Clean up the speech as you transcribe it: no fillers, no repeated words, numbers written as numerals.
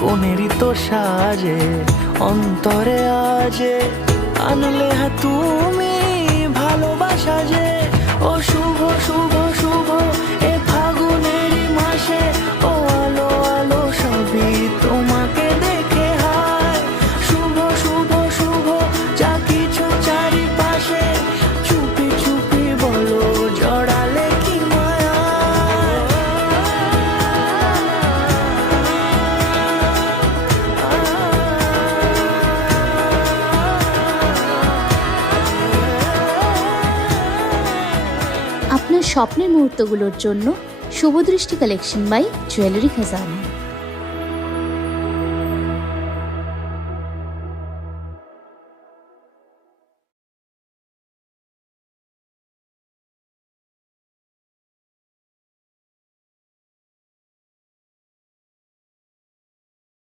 কোনেরই তো সাজে অন্তরে আজে আনলে তুমি ভালোবাসা যে। ও শুভ শুভ শুভ এ ফাগুনেরই মাসে, ও আলো আলো সবই তোমাকে দেখে হায়। শুভ শুভ শুভ যা কিছু চারিপাশে, চুপি চুপি বলো জড়ালে কি মায়া। আপনার স্বপ্নের মুহূর্তগুলোর জন্য শুভদৃষ্টি কালেকশন বাই জুয়েলারি খাজানা।